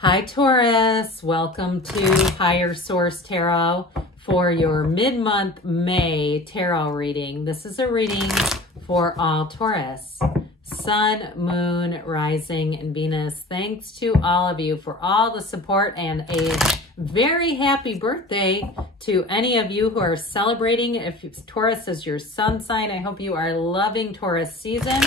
Hi Taurus, welcome to Higher Source Tarot for your mid-month May tarot reading. This is a reading for all Taurus, Sun, Moon, Rising, and Venus. Thanks to all of you for all the support and a very happy birthday to any of you who are celebrating. If Taurus is your sun sign, I hope you are loving Taurus season.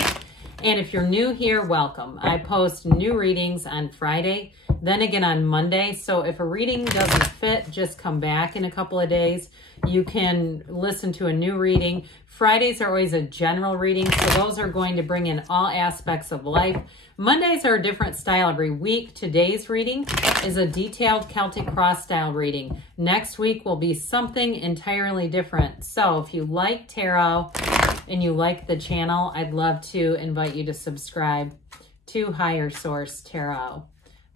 And if you're new here, welcome. I post new readings on Friday, then again on Monday. So if a reading doesn't fit, just come back in a couple of days. You can listen to a new reading. Fridays are always a general reading, so those are going to bring in all aspects of life. Mondays are a different style every week. Today's reading is a detailed Celtic cross style reading. Next week will be something entirely different. So if you like tarot and you like the channel, I'd love to invite you to subscribe to Higher Source Tarot.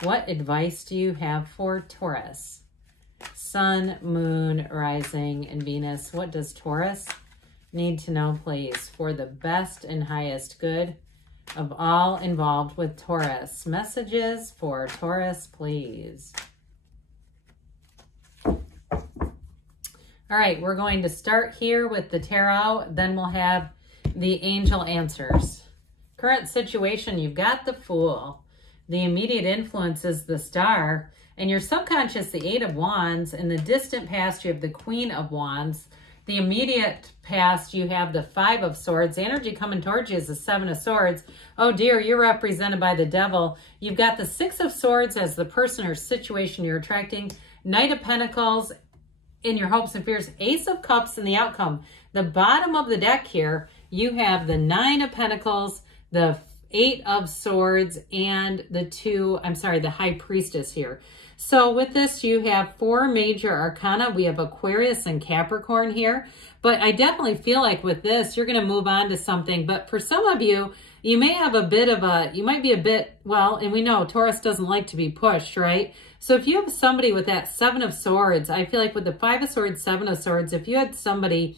What advice do you have for Taurus? Sun, Moon, Rising, and Venus. What does Taurus need to know, please, for the best and highest good of all involved with Taurus? Messages for Taurus, please. All right, we're going to start here with the tarot, then we'll have the angel answers. Current situation, you've got the Fool. The immediate influence is the Star, and your subconscious, the Eight of Wands. In the distant past, you have the Queen of Wands. The immediate past, you have the Five of Swords. The energy coming towards you is the Seven of Swords. Oh dear, you're represented by the Devil. You've got the Six of Swords as the person or situation you're attracting. Knight of Pentacles in your hopes and fears. Ace of Cups in the outcome. The bottom of the deck here, you have the Nine of Pentacles, the Eight of Swords, and the High Priestess here. So with this, you have four major arcana. We have Aquarius and Capricorn here. But I definitely feel like with this, you're going to move on to something. But for some of you, you may have you might be a bit, well, and we know Taurus doesn't like to be pushed, right? So if you have somebody with that Seven of Swords, I feel like with the Five of Swords, Seven of Swords, if you had somebody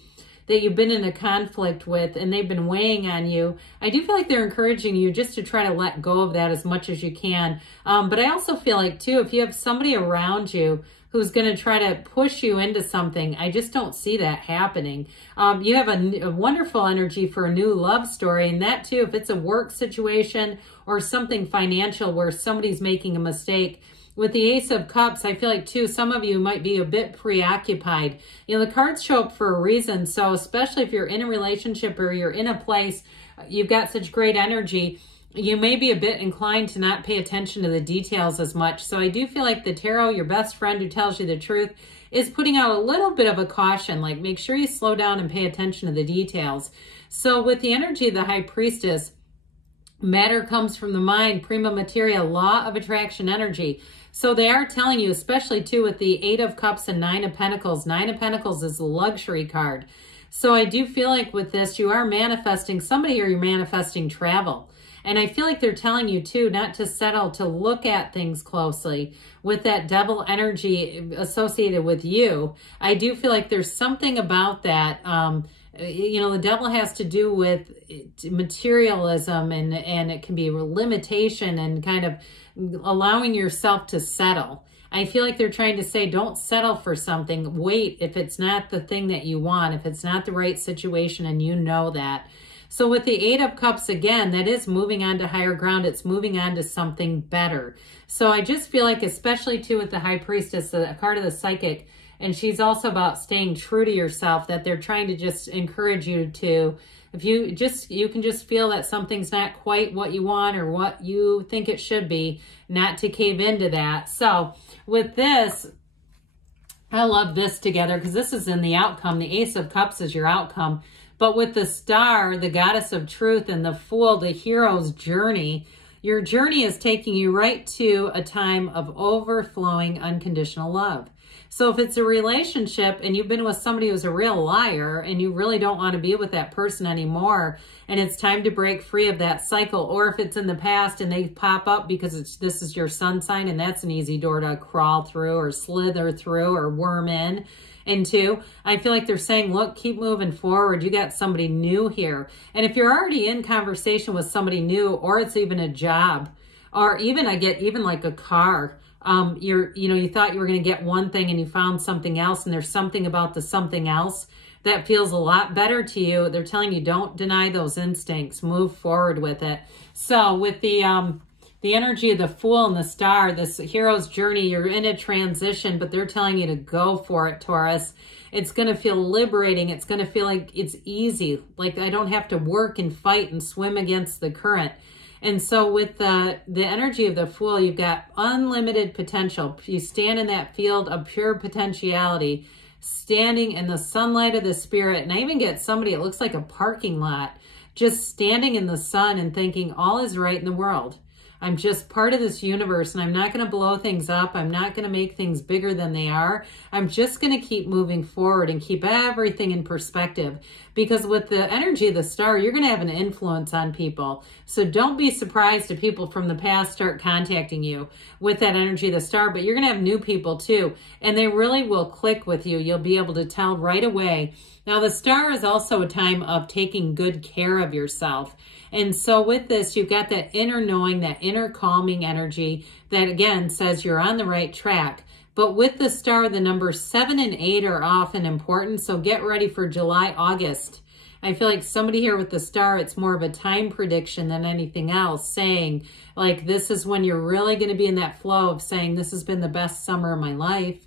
that you've been in a conflict with and they've been weighing on you, I do feel like they're encouraging you just to try to let go of that as much as you can. But I also feel like too, if you have somebody around you who's going to try to push you into something, I just don't see that happening. You have a wonderful energy for a new love story, and that too, if it's a work situation or something financial where somebody's making a mistake. With the Ace of Cups, I feel like, too, some of you might be a bit preoccupied. You know, the cards show up for a reason. So especially if you're in a relationship or you're in a place, you've got such great energy, you may be a bit inclined to not pay attention to the details as much. So I do feel like the tarot, your best friend who tells you the truth, is putting out a little bit of a caution. Like, make sure you slow down and pay attention to the details. So with the energy of the High Priestess, matter comes from the mind, prima materia, law of attraction energy. So they are telling you, especially too with the Eight of Cups and Nine of Pentacles. Nine of Pentacles is a luxury card. So I do feel like with this, you are manifesting somebody or you're manifesting travel. And I feel like they're telling you too, not to settle, to look at things closely. With that Devil energy associated with you, I do feel like there's something about that. You know, the Devil has to do with materialism and it can be a limitation and kind of allowing yourself to settle. I feel like they're trying to say, don't settle for something. Wait if it's not the thing that you want, if it's not the right situation and you know that. So with the Eight of Cups, again, that is moving on to higher ground. It's moving on to something better. So I just feel like, especially too with the High Priestess, the card of the Psychic, and she's also about staying true to yourself, that they're trying to just encourage you to, if you can just feel that something's not quite what you want or what you think it should be, not to cave into that. So with this, I love this together because this is in the outcome. The Ace of Cups is your outcome. But with the Star, the Goddess of Truth, and the Fool, the hero's journey, your journey is taking you right to a time of overflowing unconditional love. So if it's a relationship and you've been with somebody who's a real liar and you really don't want to be with that person anymore and it's time to break free of that cycle, or if it's in the past and they pop up because this is your sun sign and that's an easy door to crawl through or slither through or worm into, I feel like they're saying, look, keep moving forward. You got somebody new here. And if you're already in conversation with somebody new, or it's even a job, Or even I get even like a car. You thought you were going to get one thing and you found something else, and there's something about the something else that feels a lot better to you. They're telling you don't deny those instincts, move forward with it. So with the energy of the Fool and the Star, this hero's journey, you're in a transition, but they're telling you to go for it, Taurus. It's going to feel liberating. It's going to feel like it's easy. Like I don't have to work and fight and swim against the current. And so with the energy of the Fool, you've got unlimited potential. You stand in that field of pure potentiality, standing in the sunlight of the spirit. And I even get somebody, it looks like a parking lot, just standing in the sun and thinking all is right in the world. I'm just part of this universe, and I'm not going to blow things up. I'm not going to make things bigger than they are. I'm just going to keep moving forward and keep everything in perspective, because with the energy of the Star, you're going to have an influence on people. So don't be surprised if people from the past start contacting you with that energy of the Star, but you're going to have new people too, and they really will click with you. You'll be able to tell right away. Now, the Star is also a time of taking good care of yourself. And so with this, you've got that inner knowing, that inner calming energy that, again, says you're on the right track. But with the Star, the numbers 7 and 8 are often important. So get ready for July, August. I feel like somebody here with the Star, it's more of a time prediction than anything else, saying, like, this is when you're really going to be in that flow of saying, this has been the best summer of my life.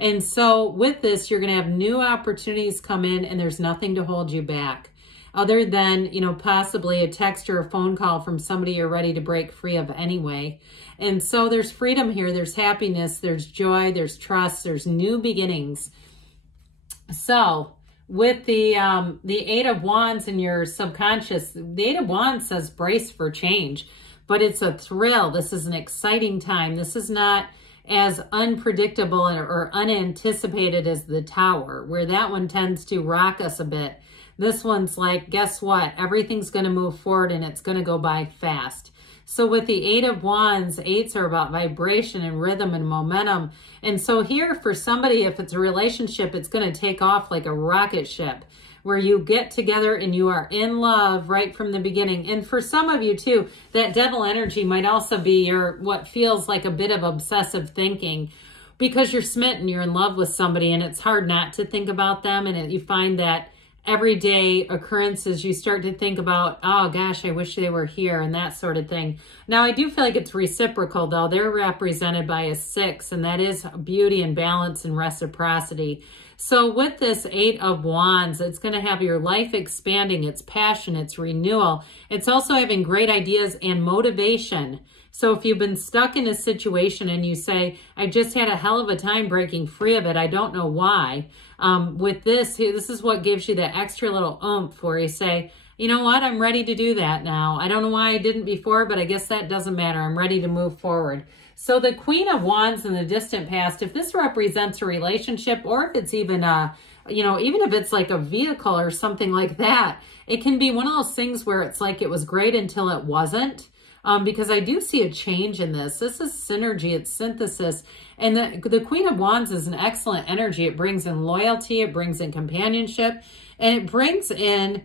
And so with this, you're going to have new opportunities come in, and there's nothing to hold you back, other than, possibly a text or a phone call from somebody you're ready to break free of anyway. And so there's freedom here. There's happiness, there's joy, there's trust, there's new beginnings. So with the 8 of Wands in your subconscious, the 8 of Wands says brace for change, but it's a thrill. This is an exciting time. This is not as unpredictable or unanticipated as the Tower, where that one tends to rock us a bit. This one's like, guess what? Everything's going to move forward and it's going to go by fast. So with the 8 of Wands, 8s are about vibration and rhythm and momentum. And so here for somebody, if it's a relationship, it's going to take off like a rocket ship, where you get together and you are in love right from the beginning. And for some of you too, that Devil energy might also be your, what feels like a bit of obsessive thinking, because you're smitten, you're in love with somebody, and it's hard not to think about them. And you find that everyday occurrences, you start to think about, oh gosh, I wish they were here, and that sort of thing. Now, I do feel like it's reciprocal though. They're represented by a 6, and that is beauty and balance and reciprocity. So with this 8 of Wands, it's going to have your life expanding, it's passion, it's renewal. It's also having great ideas and motivation. So if you've been stuck in a situation and you say, I just had a hell of a time breaking free of it, I don't know why. With this is what gives you that extra little oomph, where you say, you know what, I'm ready to do that now. I don't know why I didn't before, but I guess that doesn't matter. I'm ready to move forward. So the Queen of Wands in the distant past, if this represents a relationship, or if it's even even if it's like a vehicle or something like that, it can be one of those things where it's like it was great until it wasn't. Because I do see a change in this. This is synergy, it's synthesis. And the Queen of Wands is an excellent energy. It brings in loyalty, it brings in companionship, and it brings in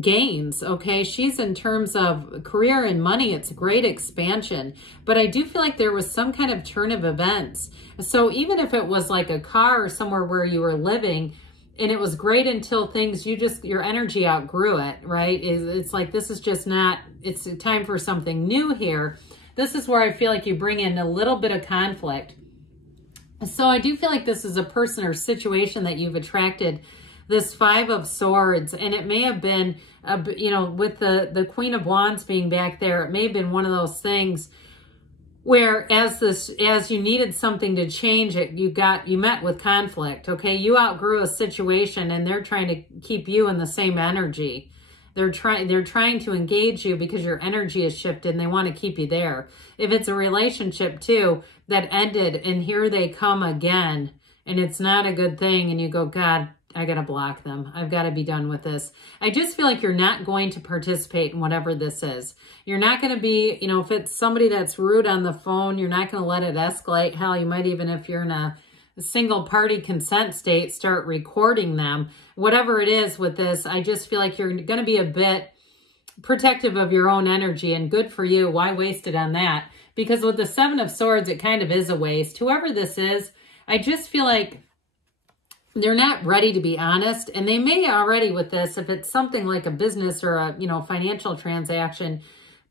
gains, okay? She's in terms of career and money, it's a great expansion. But I do feel like there was some kind of turn of events. So even if it was like a car or somewhere where you were living, and it was great until things, your energy outgrew it, right? It's like, this is just not, it's time for something new here. This is where I feel like you bring in a little bit of conflict. So I do feel like this is a person or situation that you've attracted this 5 of Swords, and it may have been, with the Queen of Wands being back there, it may have been one of those things where as you needed something to change it, you met with conflict, okay? You outgrew a situation, and they're trying to keep you in the same energy. They're trying to engage you because your energy has shifted and they want to keep you there. If it's a relationship too that ended and here they come again and it's not a good thing, and you go, God, I got to block them. I've got to be done with this. I just feel like you're not going to participate in whatever this is. You're not going to be, if it's somebody that's rude on the phone, you're not going to let it escalate. Hell, you might even, if you're in a single party consent state, start recording them. Whatever it is with this, I just feel like you're going to be a bit protective of your own energy, and good for you. Why waste it on that? because with the Seven of Swords, it kind of is a waste. Whoever this is, I just feel like they're not ready to be honest. And they may already with this, if it's something like a business or a, you know, financial transaction,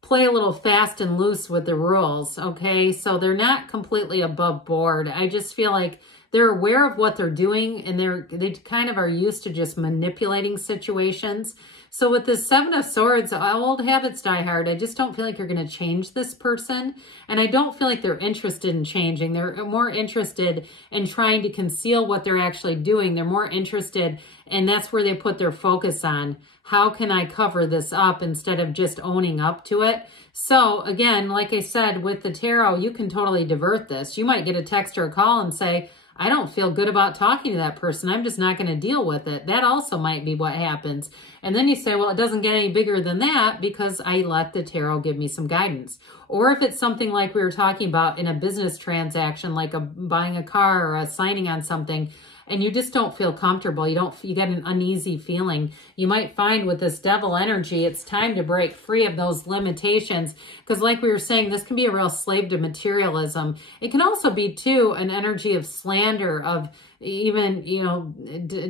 play a little fast and loose with the rules, okay? So they're not completely above board. I just feel like they're aware of what they're doing, and they kind of are used to just manipulating situations. So with the Seven of Swords, old habits die hard. I just don't feel like you're going to change this person. And I don't feel like they're interested in changing. They're more interested in trying to conceal what they're actually doing. They're more interested, and that's where they put their focus on. How can I cover this up instead of just owning up to it? So again, like I said, with the tarot, you can totally divert this. You might get a text or a call and say, I don't feel good about talking to that person. I'm just not going to deal with it. That also might be what happens. And then you say, well, it doesn't get any bigger than that because I let the tarot give me some guidance. Or if it's something like we were talking about in a business transaction, like buying a car or signing on something, and you just don't feel comfortable, you get an uneasy feeling, you might find with this devil energy, it's time to break free of those limitations. Because like we were saying, this can be a real slave to materialism. It can also be, too, an energy of slander, of even, you know,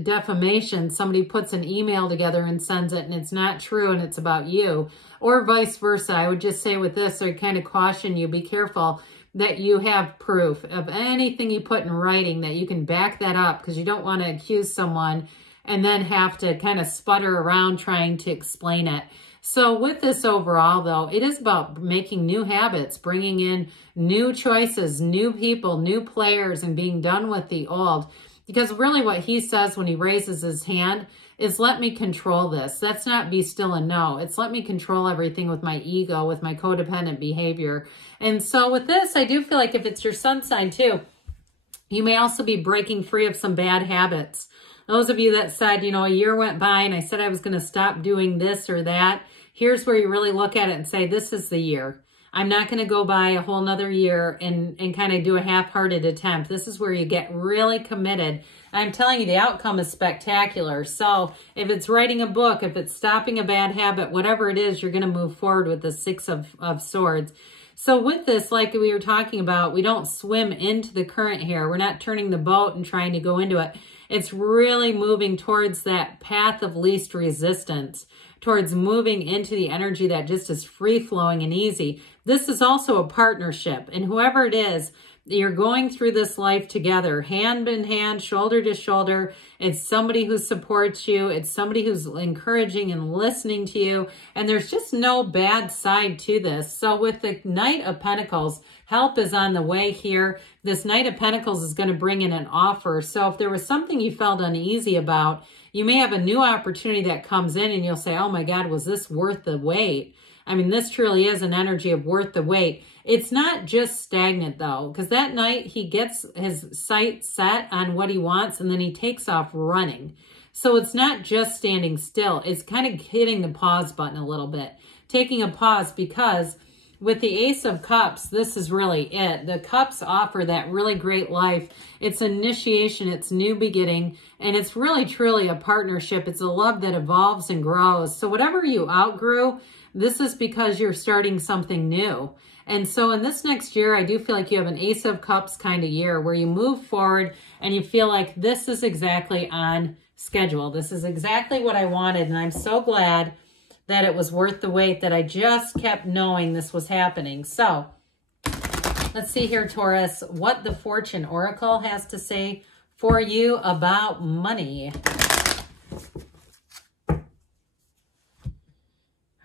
defamation. Somebody puts an email together and sends it, and it's not true, and it's about you. Or vice versa. I would just say with this, or kind of caution you, be careful that you have proof of anything you put in writing, that you can back that up, because you don't want to accuse someone and then have to kind of sputter around trying to explain it. So with this overall, though, it is about making new habits, bringing in new choices, new people, new players, and being done with the old. Because really what he says when he raises his hand is, let me control this. That's not be still and know. It's let me control everything with my ego, with my codependent behavior. And so with this, I do feel like if it's your sun sign too, you may also be breaking free of some bad habits. Those of you that said, you know, a year went by and I said I was going to stop doing this or that, here's where you really look at it and say, this is the year. I'm not going to go by a whole nother year and kind of do a half-hearted attempt. This is where you get really committed. I'm telling you, the outcome is spectacular. So if it's writing a book, if it's stopping a bad habit, whatever it is, you're going to move forward with the Six of Swords. So with this, like we were talking about, we don't swim into the current here. We're not turning the boat and trying to go into it. It's really moving towards that path of least resistance, towards moving into the energy that just is free-flowing and easy. This is also a partnership, and whoever it is, you're going through this life together, hand in hand, shoulder to shoulder. It's somebody who supports you. It's somebody who's encouraging and listening to you, and there's just no bad side to this. So with the Knight of Pentacles, help is on the way here. This Knight of Pentacles is going to bring in an offer. So if there was something you felt uneasy about, you may have a new opportunity that comes in and you'll say, oh my God, was this worth the wait? I mean, this truly is an energy of worth the wait. It's not just stagnant though, because that night he gets his sight set on what he wants and then he takes off running. So it's not just standing still. It's kind of hitting the pause button a little bit, taking a pause, because with the Ace of Cups, this is really it. The Cups offer that really great life. It's initiation, it's new beginning, and it's really truly a partnership. It's a love that evolves and grows. So whatever you outgrew, this is because you're starting something new. And so in this next year, I do feel like you have an Ace of Cups kind of year where you move forward and you feel like this is exactly on schedule. This is exactly what I wanted, and I'm so glad that it was worth the wait, that I just kept knowing this was happening. So let's see here, Taurus, what the Fortune Oracle has to say for you about money.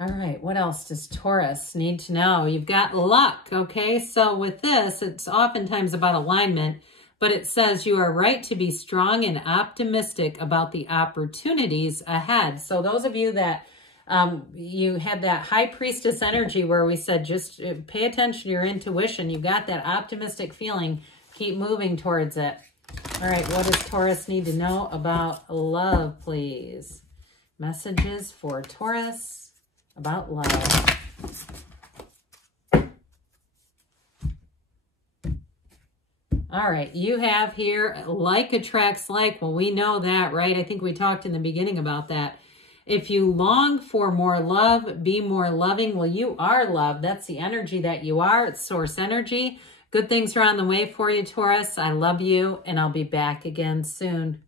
All right, what else does Taurus need to know? You've got luck, okay? So with this, it's oftentimes about alignment, but it says you are right to be strong and optimistic about the opportunities ahead. So those of you that you had that High Priestess energy where we said just pay attention to your intuition. You got that optimistic feeling. Keep moving towards it. All right, what does Taurus need to know about love, please? Messages for Taurus about love. All right, you have here like attracts like. Well, we know that, right? I think we talked in the beginning about that. If you long for more love, be more loving. Well, you are love. That's the energy that you are. It's source energy. Good things are on the way for you, Taurus. I love you, and I'll be back again soon.